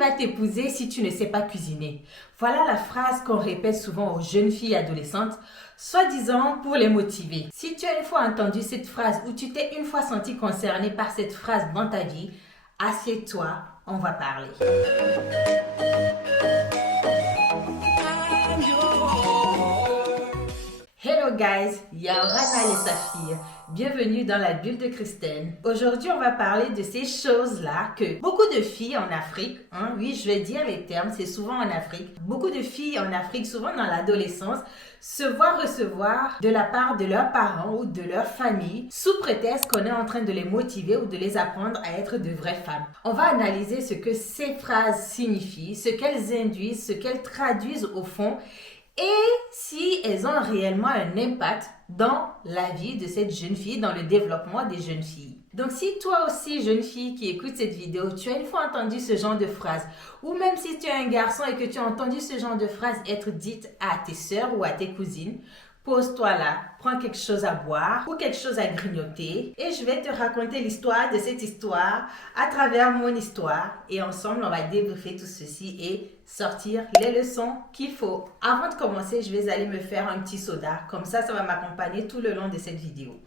va t'épouser si tu ne sais pas cuisiner? Voilà la phrase qu'on répète souvent aux jeunes filles adolescentes, soi-disant pour les motiver. Si tu as une fois entendu cette phrase ou tu t'es une fois senti concerné par cette phrase dans ta vie, assieds-toi, on va parler. Hello guys, Yaorana et Saphir. Bienvenue dans la bulle de Christine. Aujourd'hui, on va parler de ces choses-là que beaucoup de filles en Afrique, oui, je vais dire les termes, c'est souvent en Afrique. Beaucoup de filles en Afrique, souvent dans l'adolescence, se voient recevoir de la part de leurs parents ou de leur famille sous prétexte qu'on est en train de les motiver ou de les apprendre à être de vraies femmes. On va analyser ce que ces phrases signifient, ce qu'elles induisent, ce qu'elles traduisent au fond et si elles ont réellement un impact dans la vie de cette jeune fille, dans le développement des jeunes filles. Donc si toi aussi, jeune fille qui écoute cette vidéo, tu as une fois entendu ce genre de phrase, ou même si tu es un garçon et que tu as entendu ce genre de phrase être dite à tes sœurs ou à tes cousines, pose-toi là, prends quelque chose à boire ou quelque chose à grignoter et je vais te raconter l'histoire de cette histoire à travers mon histoire et ensemble on va débriefer tout ceci et sortir les leçons qu'il faut. Avant de commencer, je vais aller me faire un petit soda, comme ça va m'accompagner tout le long de cette vidéo.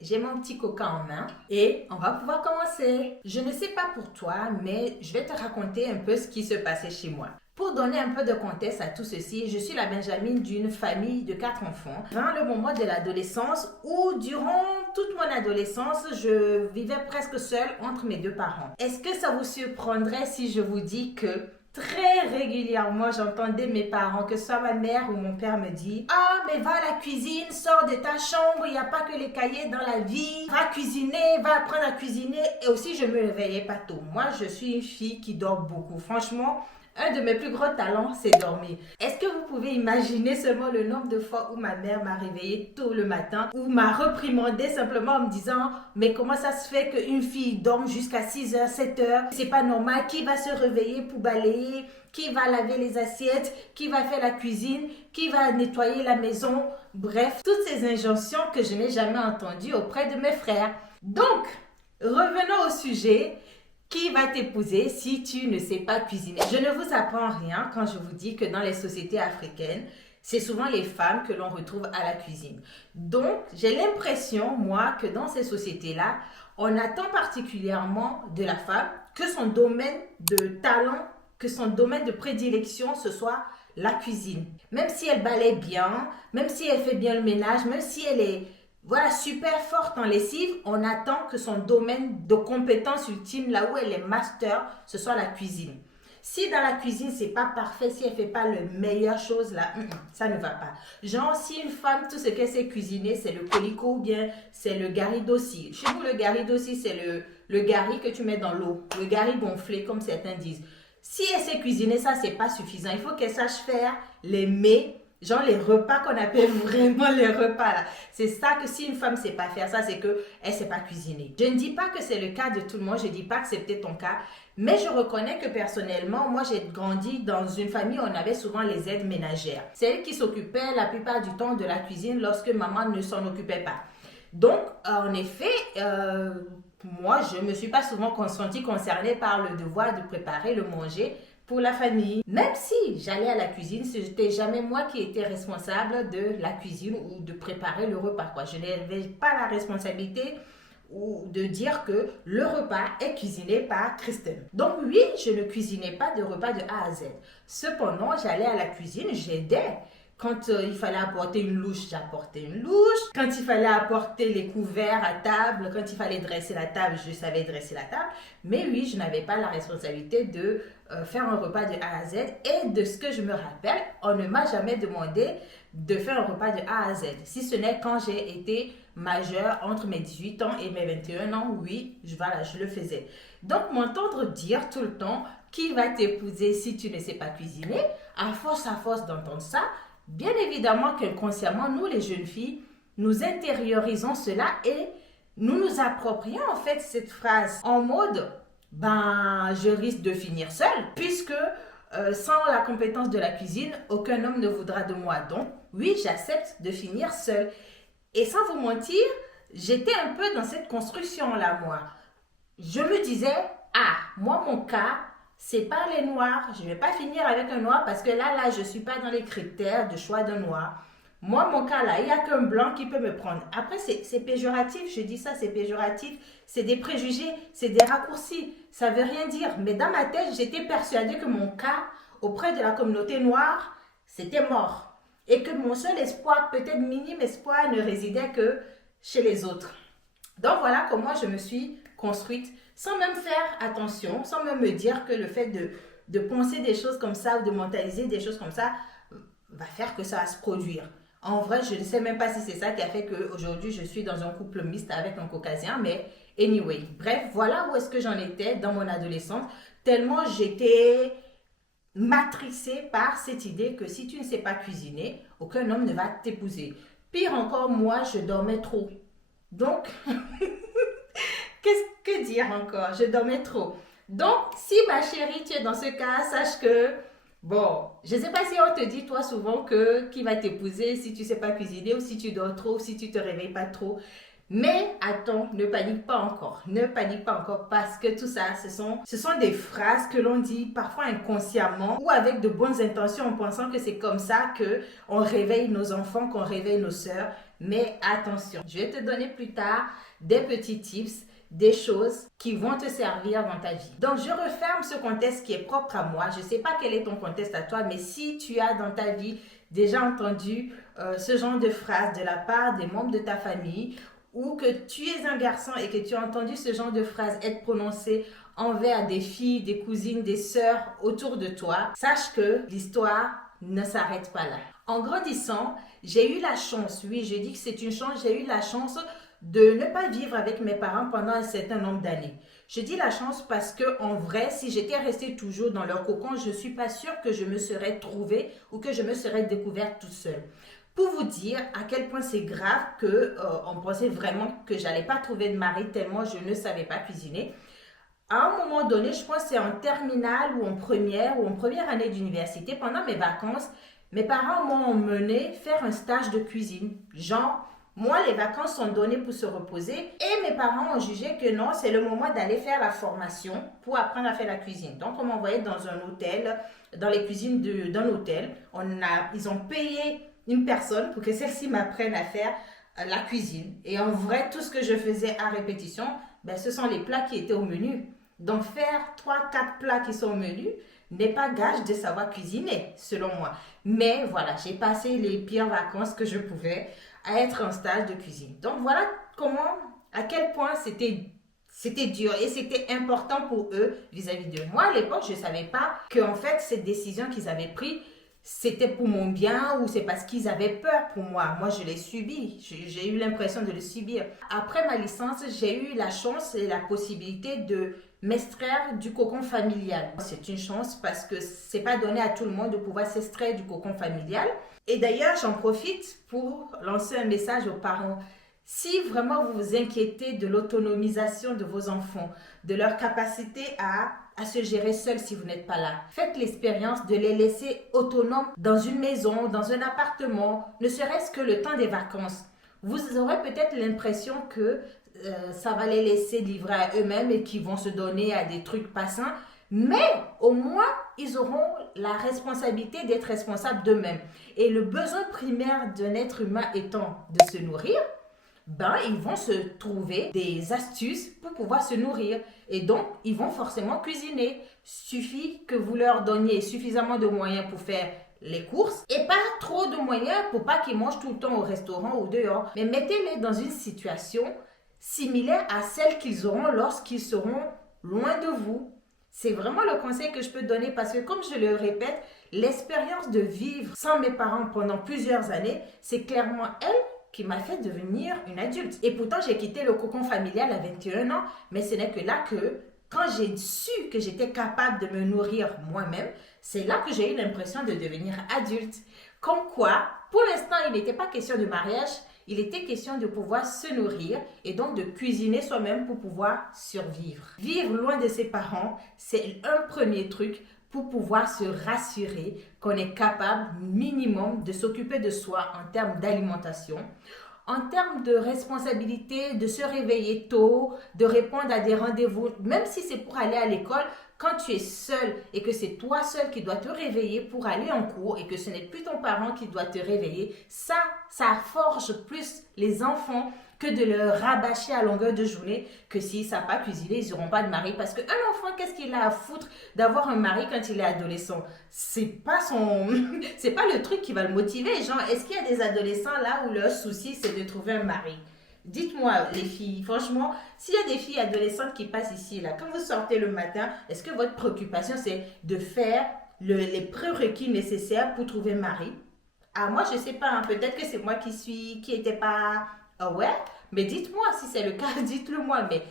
J'ai mon petit coca en main et on va pouvoir commencer. Je ne sais pas pour toi, mais je vais te raconter un peu ce qui se passait chez moi. Pour donner un peu de contexte à tout ceci, je suis la Benjamine d'une famille de 4 enfants. Dans le moment de l'adolescence où durant toute mon adolescence, je vivais presque seule entre mes deux parents. Est-ce que ça vous surprendrait si je vous dis que très régulièrement, j'entendais mes parents, que ce soit ma mère ou mon père, me dire « Ah, mais va à la cuisine, sors de ta chambre, il n'y a pas que les cahiers dans la vie. Va cuisiner, va apprendre à cuisiner. » Et aussi, je ne me réveillais pas tôt. Moi, je suis une fille qui dort beaucoup. Franchement, un de mes plus gros talents, c'est dormir. Est-ce que vous pouvez imaginer seulement le nombre de fois où ma mère m'a réveillée tôt le matin, ou m'a reprimandé simplement en me disant « Mais comment ça se fait qu'une fille dorme jusqu'à 6h, 7h? C'est pas normal. Qui va se réveiller pour balayer? Qui va laver les assiettes? Qui va faire la cuisine? Qui va nettoyer la maison? » Bref, toutes ces injonctions que je n'ai jamais entendues auprès de mes frères. Donc, revenons au sujet. Qui va t'épouser si tu ne sais pas cuisiner? Je ne vous apprends rien quand je vous dis que dans les sociétés africaines, c'est souvent les femmes que l'on retrouve à la cuisine. Donc, j'ai l'impression, moi, que dans ces sociétés-là, on attend particulièrement de la femme que son domaine de talent, que son domaine de prédilection, ce soit la cuisine. Même si elle balaye bien, même si elle fait bien le ménage, même si elle est super forte en lessive, on attend que son domaine de compétence ultime, là où elle est master, ce soit la cuisine. Si dans la cuisine, c'est pas parfait, si elle fait pas le meilleure chose, là, ça ne va pas. Genre, si une femme, tout ce qu'elle sait cuisiner, c'est le colico ou bien c'est le gari d'ossi. Chez nous, le gari d'ossi, c'est le gari que tu mets dans l'eau, le gari gonflé, comme certains disent. Si elle sait cuisiner, ça, c'est pas suffisant. Il faut qu'elle sache faire les mets, genre les repas qu'on appelle vraiment les repas là. C'est ça que si une femme ne sait pas faire ça, c'est qu'elle ne sait pas cuisiner. Je ne dis pas que c'est le cas de tout le monde, je ne dis pas que c'est peut-être ton cas, mais je reconnais que personnellement, moi j'ai grandi dans une famille où on avait souvent les aides ménagères. C'est elles qui s'occupaient la plupart du temps de la cuisine lorsque maman ne s'en occupait pas. Donc, en effet, moi je ne me suis pas souvent sentie concernée par le devoir de préparer le manger pour la famille. Même si j'allais à la cuisine, ce n'était jamais moi qui étais responsable de la cuisine ou de préparer le repas. Je n'avais pas la responsabilité ou de dire que le repas est cuisiné par Christine. Donc oui, je ne cuisinais pas de repas de A à Z. Cependant, j'allais à la cuisine, j'aidais. Quand il fallait apporter une louche, j'apportais une louche. Quand il fallait apporter les couverts à table, quand il fallait dresser la table, je savais dresser la table. Mais oui, je n'avais pas la responsabilité de faire un repas de A à Z. Et de ce que je me rappelle, on ne m'a jamais demandé de faire un repas de A à Z. Si ce n'est quand j'ai été majeure, entre mes 18 ans et mes 21 ans, oui, je le faisais. Donc, m'entendre dire tout le temps qui va t'épouser si tu ne sais pas cuisiner, à force d'entendre ça, bien évidemment qu'inconsciemment, nous les jeunes filles, nous intériorisons cela et nous nous approprions en fait cette phrase en mode « je risque de finir seule puisque sans la compétence de la cuisine, aucun homme ne voudra de moi. » Donc, oui, j'accepte de finir seule. Et sans vous mentir, j'étais un peu dans cette construction-là, moi. Je me disais, ah, moi, mon cas, c'est pas les noirs. Je vais pas finir avec un noir parce que là, je suis pas dans les critères de choix d'un noir. Moi, mon cas, là, il n'y a qu'un blanc qui peut me prendre. Après, c'est péjoratif, je dis ça, c'est péjoratif. C'est des préjugés, c'est des raccourcis. Ça veut rien dire. Mais dans ma tête, j'étais persuadée que mon cas, auprès de la communauté noire, c'était mort. Et que mon seul espoir, peut-être minime espoir, ne résidait que chez les autres. Donc voilà comment je me suis construite sans même faire attention, sans même me dire que le fait de penser des choses comme ça ou de mentaliser des choses comme ça va faire que ça va se produire. En vrai, je ne sais même pas si c'est ça qui a fait qu'aujourd'hui je suis dans un couple mixte avec un caucasien, mais anyway. Bref, voilà où est-ce que j'en étais dans mon adolescence, tellement j'étais matrixée par cette idée que si tu ne sais pas cuisiner, aucun homme ne va t'épouser. Pire encore, moi, je dormais trop. Donc, qu'est-ce que dire encore? Je dormais trop. Donc, si ma chérie, tu es dans ce cas, sache que, bon, je ne sais pas si on te dit, toi, souvent, que qui va t'épouser si tu ne sais pas cuisiner ou si tu dors trop ou si tu ne te réveilles pas trop. Mais attends, ne panique pas encore. Ne panique pas encore parce que tout ça, ce sont des phrases que l'on dit parfois inconsciemment ou avec de bonnes intentions en pensant que c'est comme ça qu'on réveille nos enfants, qu'on réveille nos sœurs. Mais attention, je vais te donner plus tard des petits tips, des choses qui vont te servir dans ta vie. Donc, je referme ce contexte qui est propre à moi. Je ne sais pas quel est ton contexte à toi, mais si tu as dans ta vie déjà entendu ce genre de phrases de la part des membres de ta famille ou que tu es un garçon et que tu as entendu ce genre de phrases être prononcées envers des filles, des cousines, des sœurs autour de toi, sache que l'histoire ne s'arrête pas là. En grandissant, j'ai eu la chance, oui, je dis que c'est une chance, j'ai eu la chance de ne pas vivre avec mes parents pendant un certain nombre d'années. Je dis la chance parce que en vrai, si j'étais restée toujours dans leur cocon, je ne suis pas sûre que je me serais trouvée ou que je me serais découverte toute seule. Pour vous dire à quel point c'est grave qu'on pensait vraiment que j'allais pas trouver de mari tellement je ne savais pas cuisiner. À un moment donné, je pense que c'est en terminale ou en première année d'université, pendant mes vacances, mes parents m'ont emmené faire un stage de cuisine. Genre, moi, les vacances sont données pour se reposer et mes parents ont jugé que non, c'est le moment d'aller faire la formation pour apprendre à faire la cuisine. Donc, on m'envoyait dans un hôtel, dans les cuisines d'un hôtel. Ils ont payé une personne pour que celle-ci m'apprenne à faire la cuisine. Et en vrai, tout ce que je faisais à répétition, ce sont les plats qui étaient au menu. Donc, faire 3-4 plats qui sont au menu n'est pas gage de savoir cuisiner, selon moi. Mais voilà, j'ai passé les pires vacances que je pouvais à être en stage de cuisine. Donc, voilà à quel point c'était dur et c'était important pour eux vis-à-vis de moi. À l'époque, je ne savais pas qu'en fait, cette décision qu'ils avaient prise, c'était pour mon bien ou c'est parce qu'ils avaient peur pour moi. Moi, je l'ai subi. J'ai eu l'impression de le subir. Après ma licence, j'ai eu la chance et la possibilité de m'extraire du cocon familial. C'est une chance parce que c'est pas donné à tout le monde de pouvoir s'extraire du cocon familial. Et d'ailleurs, j'en profite pour lancer un message aux parents. Si vraiment vous vous inquiétez de l'autonomisation de vos enfants, de leur capacité à se gérer seuls si vous n'êtes pas là, faites l'expérience de les laisser autonomes dans une maison, dans un appartement, ne serait-ce que le temps des vacances. Vous aurez peut-être l'impression que ça va les laisser livrer à eux-mêmes et qu'ils vont se donner à des trucs pas sains, mais au moins, ils auront la responsabilité d'être responsables d'eux-mêmes. Et le besoin primaire d'un être humain étant de se nourrir, ils vont se trouver des astuces pour pouvoir se nourrir. Et donc, ils vont forcément cuisiner. Suffit que vous leur donniez suffisamment de moyens pour faire les courses et pas trop de moyens pour pas qu'ils mangent tout le temps au restaurant ou dehors. Mais mettez-les dans une situation similaire à celle qu'ils auront lorsqu'ils seront loin de vous. C'est vraiment le conseil que je peux donner parce que, comme je le répète, l'expérience de vivre sans mes parents pendant plusieurs années, c'est clairement elle qui m'a fait devenir une adulte. Et pourtant, j'ai quitté le cocon familial à 21 ans, mais ce n'est que là que, quand j'ai su que j'étais capable de me nourrir moi-même, c'est là que j'ai eu l'impression de devenir adulte. Comme quoi, pour l'instant, il n'était pas question de mariage, il était question de pouvoir se nourrir et donc de cuisiner soi-même pour pouvoir survivre. Vivre loin de ses parents, c'est un premier truc pour pouvoir se rassurer qu'on est capable minimum de s'occuper de soi en termes d'alimentation, en termes de responsabilité, de se réveiller tôt, de répondre à des rendez-vous, même si c'est pour aller à l'école, quand tu es seul et que c'est toi seul qui dois te réveiller pour aller en cours et que ce n'est plus ton parent qui doit te réveiller, ça forge plus les enfants que de leur rabâcher à longueur de journée que s'ils ne savent pas cuisiner, ils n'auront pas de mari. Parce qu'un enfant, qu'est-ce qu'il a à foutre d'avoir un mari quand il est adolescent? C'est pas c'est pas le truc qui va le motiver. Genre, est-ce qu'il y a des adolescents là où leur souci, c'est de trouver un mari? Dites-moi, les filles, franchement, s'il y a des filles adolescentes qui passent ici, là, quand vous sortez le matin, est-ce que votre préoccupation, c'est de faire les prérequis nécessaires pour trouver un mari? Ah, moi, je sais pas, hein, peut-être que c'est moi qui était pas aware, mais dites-moi si c'est le cas, dites-le moi. Mais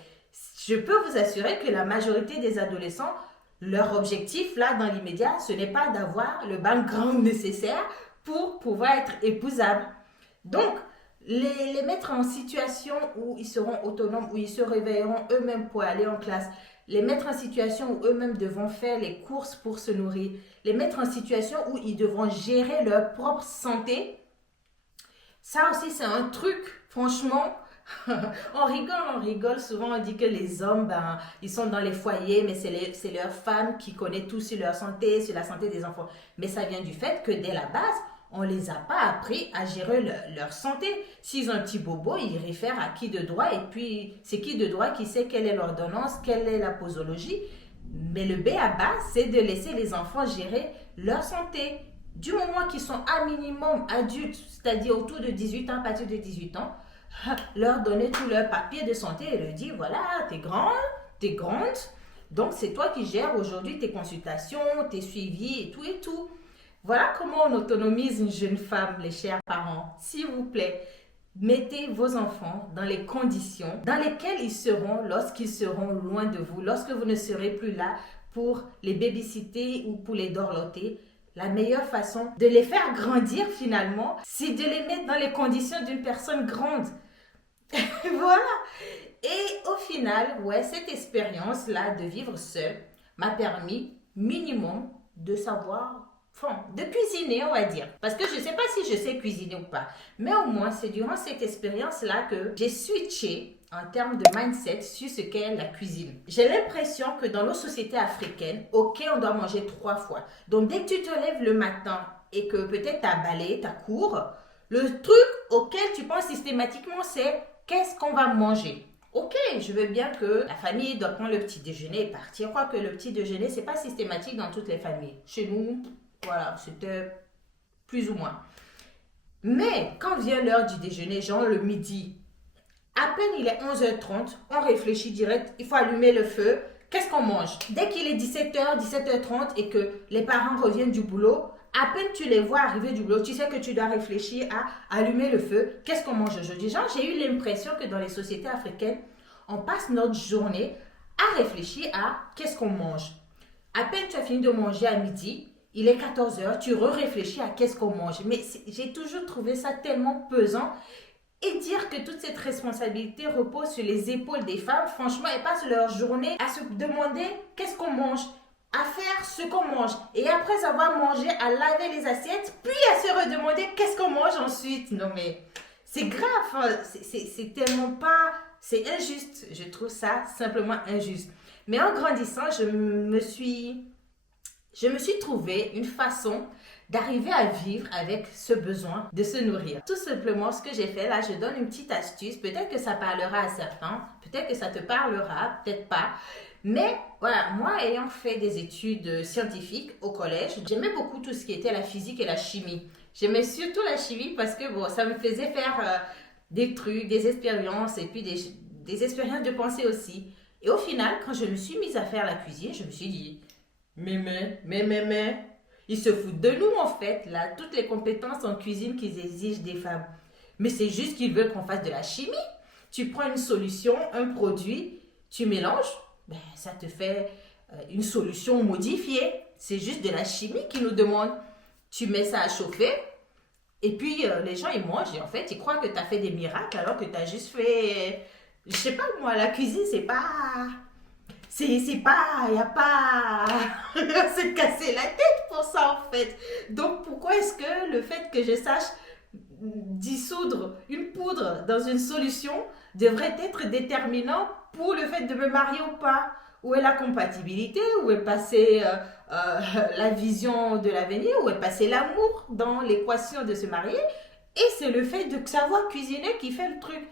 je peux vous assurer que la majorité des adolescents, leur objectif, là, dans l'immédiat, ce n'est pas d'avoir le background nécessaire pour pouvoir être épousables. Donc, les mettre en situation où ils seront autonomes, où ils se réveilleront eux-mêmes pour aller en classe, les mettre en situation où eux-mêmes devront faire les courses pour se nourrir, les mettre en situation où ils devront gérer leur propre santé, ça aussi c'est un truc, franchement, on rigole, souvent on dit que les hommes, ben, ils sont dans les foyers, mais c'est leur femme qui connaît tout sur leur santé, sur la santé des enfants. Mais ça vient du fait que dès la base, on ne les a pas appris à gérer leur santé. S'ils ont un petit bobo, ils réfèrent à qui de droit et puis c'est qui de droit qui sait quelle est l'ordonnance, quelle est la posologie. Mais le B à bas, c'est de laisser les enfants gérer leur santé. Du moment qu'ils sont à minimum adultes, c'est-à-dire autour de 18 ans, à partir de 18 ans, leur donner tout leur papier de santé et leur dire voilà, t'es grande, donc c'est toi qui gères aujourd'hui tes consultations, tes suivis et tout et tout. Voilà comment on autonomise une jeune femme, les chers parents. S'il vous plaît, mettez vos enfants dans les conditions dans lesquelles ils seront lorsqu'ils seront loin de vous, lorsque vous ne serez plus là pour les babysitter ou pour les dorloter. La meilleure façon de les faire grandir finalement, c'est de les mettre dans les conditions d'une personne grande. Voilà. Et au final, ouais, cette expérience-là de vivre seule m'a permis minimum de savoir, enfin, de cuisiner, on va dire. Parce que je ne sais pas si je sais cuisiner ou pas. Mais au moins, c'est durant cette expérience-là que j'ai switché en termes de mindset sur ce qu'est la cuisine. J'ai l'impression que dans nos sociétés africaines, ok, on doit manger 3 fois. Donc, dès que tu te lèves le matin et que peut-être tu as balayé ta cour, le truc auquel tu penses systématiquement, c'est qu'est-ce qu'on va manger? Ok, je veux bien que la famille doit prendre le petit déjeuner et partir. Je crois que le petit déjeuner, c'est pas systématique dans toutes les familles. Chez nous, voilà, c'était plus ou moins. Mais quand vient l'heure du déjeuner, genre le midi, à peine il est 11h30, on réfléchit direct, il faut allumer le feu. Qu'est-ce qu'on mange? Dès qu'il est 17h, 17h30 et que les parents reviennent du boulot, à peine tu les vois arriver du boulot, tu sais que tu dois réfléchir à allumer le feu. Qu'est-ce qu'on mange aujourd'hui? Genre, j'ai eu l'impression que dans les sociétés africaines, on passe notre journée à réfléchir à qu'est-ce qu'on mange. À peine tu as fini de manger à midi, il est 14h, tu réfléchis à qu'est-ce qu'on mange. Mais j'ai toujours trouvé ça tellement pesant. Et dire que toute cette responsabilité repose sur les épaules des femmes, franchement, elles passent leur journée à se demander qu'est-ce qu'on mange, à faire ce qu'on mange. Et après avoir mangé, à laver les assiettes, puis à se redemander qu'est-ce qu'on mange ensuite. Non mais, c'est grave, hein. C'est tellement pas... C'est injuste, je trouve ça simplement injuste. Mais en grandissant, je me suis trouvé une façon d'arriver à vivre avec ce besoin de se nourrir. Tout simplement, ce que j'ai fait là, je donne une petite astuce. Peut-être que ça parlera à certains, peut-être que ça te parlera, peut-être pas. Mais voilà, moi ayant fait des études scientifiques au collège, j'aimais beaucoup tout ce qui était la physique et la chimie. J'aimais surtout la chimie parce que bon, ça me faisait faire des trucs, des expériences et puis des expériences de pensée aussi. Et au final, quand je me suis mise à faire la cuisine, je me suis dit, mais, ils se foutent de nous en fait, là, toutes les compétences en cuisine qu'ils exigent des femmes. Mais c'est juste qu'ils veulent qu'on fasse de la chimie. Tu prends une solution, un produit, tu mélanges, ben, ça te fait une solution modifiée. C'est juste de la chimie qu'ils nous demandent. Tu mets ça à chauffer, et puis les gens ils mangent, et en fait ils croient que tu as fait des miracles alors que tu as juste fait... Je sais pas moi, la cuisine c'est pas... C'est pas, il n'y a pas à se casser la tête pour ça en fait. Donc pourquoi est-ce que le fait que je sache dissoudre une poudre dans une solution devrait être déterminant pour le fait de me marier ou pas? Où est la compatibilité? Où est passée la vision de l'avenir? Où est passé l'amour dans l'équation de se marier? Et c'est le fait de savoir cuisiner qui fait le truc.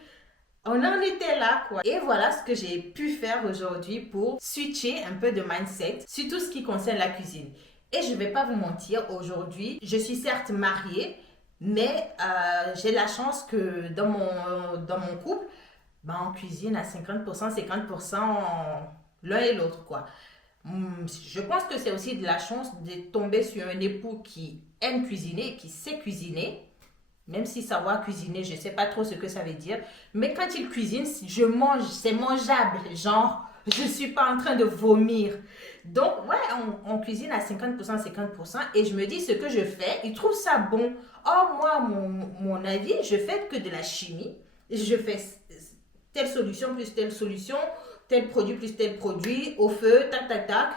On en était là, quoi. Et voilà ce que j'ai pu faire aujourd'hui pour switcher un peu de mindset sur tout ce qui concerne la cuisine. Et je vais pas vous mentir, aujourd'hui, je suis certes mariée, mais j'ai la chance que dans mon couple, ben, on cuisine à 50%, 50% l'un et l'autre, quoi. Je pense que c'est aussi de la chance de tomber sur un époux qui aime cuisiner, qui sait cuisiner. Même si savoir cuisiner, je ne sais pas trop ce que ça veut dire. Mais quand il cuisine, je mange, c'est mangeable. Genre, je ne suis pas en train de vomir. Donc, ouais, on cuisine à 50%, 50%. Et je me dis, ce que je fais, il trouve ça bon. Or, moi, mon avis, je fais que de la chimie. Je fais telle solution plus telle solution, tel produit plus tel produit, au feu, tac, tac, tac.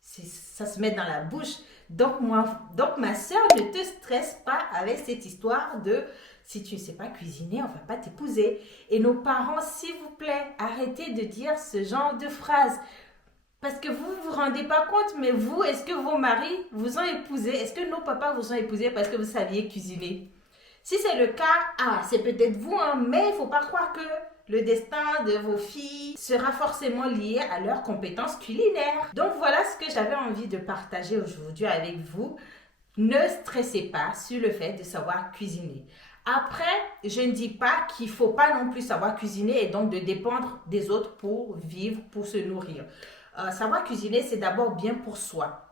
Ça se met dans la bouche. Donc ma soeur ne te stresse pas avec cette histoire de si tu ne sais pas cuisiner, on ne va pas t'épouser. Et nos parents, s'il vous plaît, arrêtez de dire ce genre de phrases. Parce que vous ne vous rendez pas compte, mais vous, est-ce que vos maris vous ont épousé? Est-ce que nos papas vous ont épousé parce que vous saviez cuisiner? Si c'est le cas, c'est peut-être vous, hein, mais il ne faut pas croire que le destin de vos filles sera forcément lié à leurs compétences culinaires. Donc voilà ce que j'avais envie de partager aujourd'hui avec vous. Ne stressez pas sur le fait de savoir cuisiner. Après, je ne dis pas qu'il ne faut pas non plus savoir cuisiner et donc de dépendre des autres pour vivre, pour se nourrir. Savoir cuisiner, c'est d'abord bien pour soi,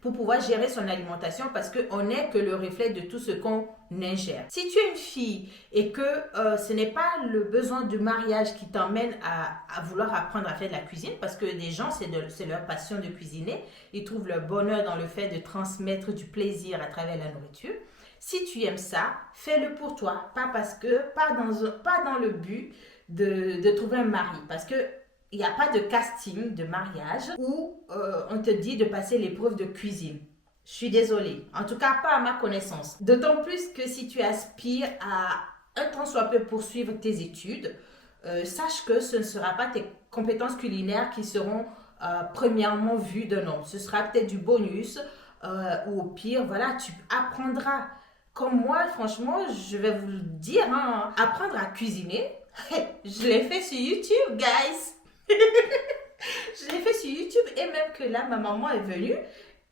pour pouvoir gérer son alimentation parce qu'on n'est que le reflet de tout ce qu'on ingère. Si tu es une fille et que ce n'est pas le besoin du mariage qui t'emmène à vouloir apprendre à faire de la cuisine, parce que des gens, c'est leur passion de cuisiner, ils trouvent leur bonheur dans le fait de transmettre du plaisir à travers la nourriture. Si tu aimes ça, fais-le pour toi, pas dans le but de trouver un mari, parce que il n'y a pas de casting de mariage où on te dit de passer l'épreuve de cuisine. Je suis désolée. En tout cas, pas à ma connaissance. D'autant plus que si tu aspires à un temps soit peu poursuivre tes études, sache que ce ne sera pas tes compétences culinaires qui seront premièrement vues de nom. Ce sera peut-être du bonus ou au pire, voilà, tu apprendras. Comme moi, franchement, je vais vous le dire, hein, apprendre à cuisiner, je l'ai fait sur YouTube, guys. Je l'ai fait sur YouTube et même que là, ma maman est venue,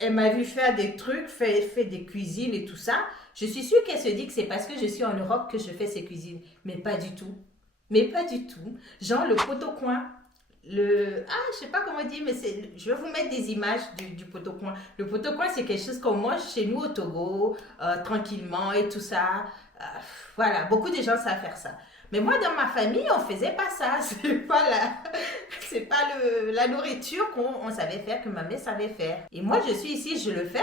elle m'a vu faire des trucs, fait des cuisines et tout ça. Je suis sûre qu'elle se dit que c'est parce que je suis en Europe que je fais ces cuisines. Mais pas du tout. Mais pas du tout. Genre le pot au coin. Je sais pas comment dire, mais je vais vous mettre des images du pot au coin. Le pot au coin, c'est quelque chose qu'on mange chez nous au Togo, tranquillement et tout ça. Voilà, beaucoup de gens savent faire ça. Mais moi, dans ma famille, on faisait pas ça. C'est pas la nourriture qu'on savait faire, que ma mère savait faire. Et moi, je suis ici, je le fais.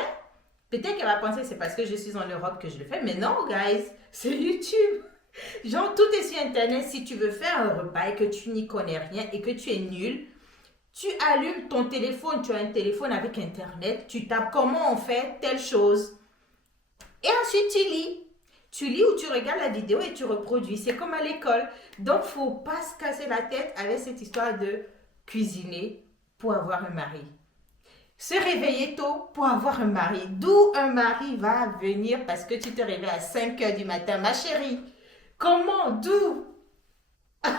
Peut-être qu'elle va penser que c'est parce que je suis en Europe que je le fais. Mais non, guys, c'est YouTube. Genre, tout est sur Internet. Si tu veux faire un repas et que tu n'y connais rien et que tu es nul, tu allumes ton téléphone. Tu as un téléphone avec Internet. Tu tapes comment on fait telle chose. Et ensuite, tu lis. Tu lis ou tu regardes la vidéo et tu reproduis. C'est comme à l'école. Donc, il ne faut pas se casser la tête avec cette histoire de cuisiner pour avoir un mari. Se réveiller tôt pour avoir un mari. D'où un mari va venir parce que tu te réveilles à 5 heures du matin, ma chérie. Comment? D'où? Ça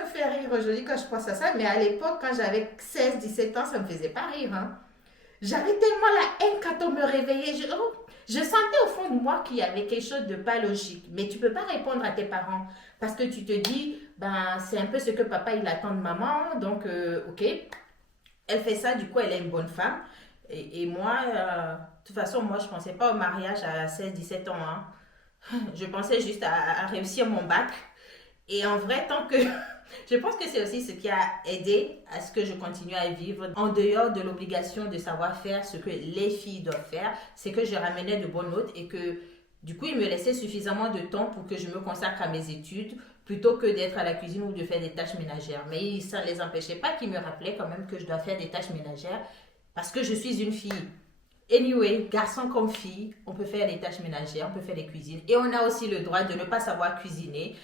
me fait rire aujourd'hui quand je pense à ça. Mais à l'époque, quand j'avais 16, 17 ans, ça ne me faisait pas rire. Hein. J'avais tellement la haine quand on me réveillait. Je sentais au fond de moi qu'il y avait quelque chose de pas logique. Mais tu ne peux pas répondre à tes parents. Parce que tu te dis, c'est un peu ce que papa il attend de maman. Donc, ok. Elle fait ça, du coup, elle est une bonne femme. Et moi, de toute façon, moi, je ne pensais pas au mariage à 16, 17 ans. Hein. Je pensais juste à réussir mon bac. Et en vrai, tant que... Je pense que c'est aussi ce qui a aidé à ce que je continue à vivre en dehors de l'obligation de savoir faire ce que les filles doivent faire. C'est que je ramenais de bonnes notes et que Du coup, il me laissait suffisamment de temps pour que je me consacre à mes études plutôt que d'être à la cuisine ou de faire des tâches ménagères. Mais ça ne les empêchait pas qu'ils me rappelaient quand même que je dois faire des tâches ménagères parce que je suis une fille. Anyway, garçon comme fille, on peut faire les tâches ménagères, on peut faire les cuisines. Et on a aussi le droit de ne pas savoir cuisiner.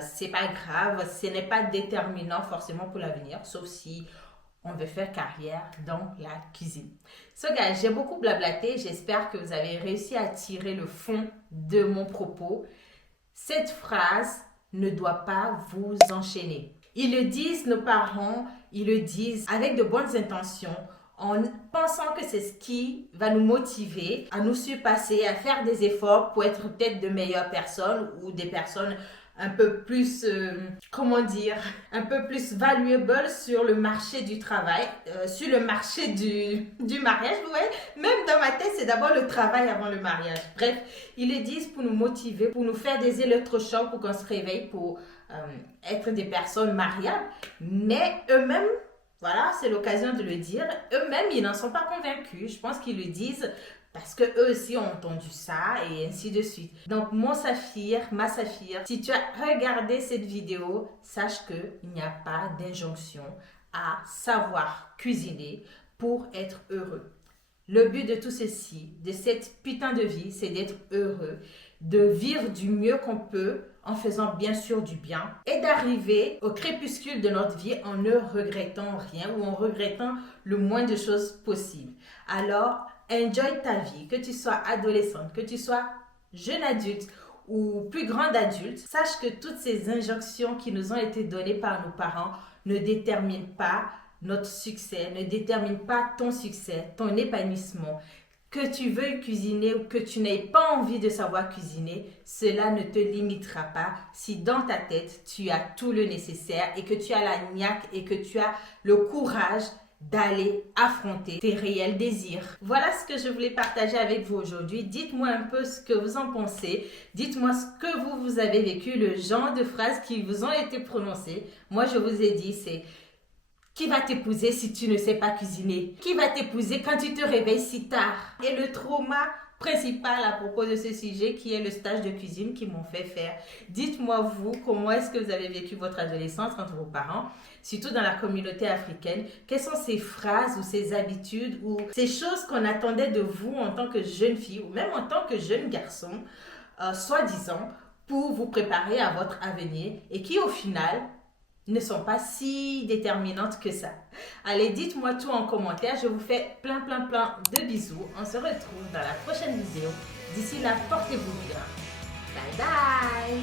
C'est pas grave, ce n'est pas déterminant forcément pour l'avenir, sauf si on veut faire carrière dans la cuisine. So guys, j'ai beaucoup blablaté, j'espère que vous avez réussi à tirer le fond de mon propos. Cette phrase ne doit pas vous enchaîner. Ils le disent, nos parents, ils le disent avec de bonnes intentions, en pensant que c'est ce qui va nous motiver à nous surpasser, à faire des efforts pour être peut-être de meilleures personnes ou des personnes un peu plus, un peu plus valuable sur le marché du travail, sur le marché du mariage. Vous voyez, même dans ma tête, c'est d'abord le travail avant le mariage. Bref, ils le disent pour nous motiver, pour nous faire des électrochocs, pour qu'on se réveille, pour être des personnes mariables. Mais eux-mêmes, voilà, c'est l'occasion de le dire, eux-mêmes, ils n'en sont pas convaincus. Je pense qu'ils le disent parce que eux aussi ont entendu ça et ainsi de suite. Donc, mon saphir, ma saphir, si tu as regardé cette vidéo, sache qu'il n'y a pas d'injonction à savoir cuisiner pour être heureux. Le but de tout ceci, de cette putain de vie, c'est d'être heureux, de vivre du mieux qu'on peut en faisant bien sûr du bien et d'arriver au crépuscule de notre vie en ne regrettant rien ou en regrettant le moins de choses possible. Alors, enjoy ta vie, que tu sois adolescente, que tu sois jeune adulte ou plus grande adulte. Sache que toutes ces injonctions qui nous ont été données par nos parents ne déterminent pas notre succès, ne déterminent pas ton succès, ton épanouissement. Que tu veuilles cuisiner ou que tu n'aies pas envie de savoir cuisiner, cela ne te limitera pas si dans ta tête, tu as tout le nécessaire et que tu as la niaque et que tu as le courage d'aller affronter tes réels désirs. Voilà ce que je voulais partager avec vous aujourd'hui. Dites-moi un peu ce que vous en pensez. Dites-moi ce que vous avez vécu, le genre de phrases qui vous ont été prononcées. Moi, je vous ai dit, c'est: qui va t'épouser si tu ne sais pas cuisiner? Qui va t'épouser quand tu te réveilles si tard? Et le trauma principal à propos de ce sujet qui est le stage de cuisine qu'ils m'ont fait faire. Dites-moi vous, comment est-ce que vous avez vécu votre adolescence entre vos parents, surtout dans la communauté africaine? Quelles sont ces phrases ou ces habitudes ou ces choses qu'on attendait de vous en tant que jeune fille ou même en tant que jeune garçon, soi-disant, pour vous préparer à votre avenir et qui au final ne sont pas si déterminantes que ça. Allez, dites-moi tout en commentaire. Je vous fais plein de bisous. On se retrouve dans la prochaine vidéo. D'ici là, portez-vous bien. Bye bye.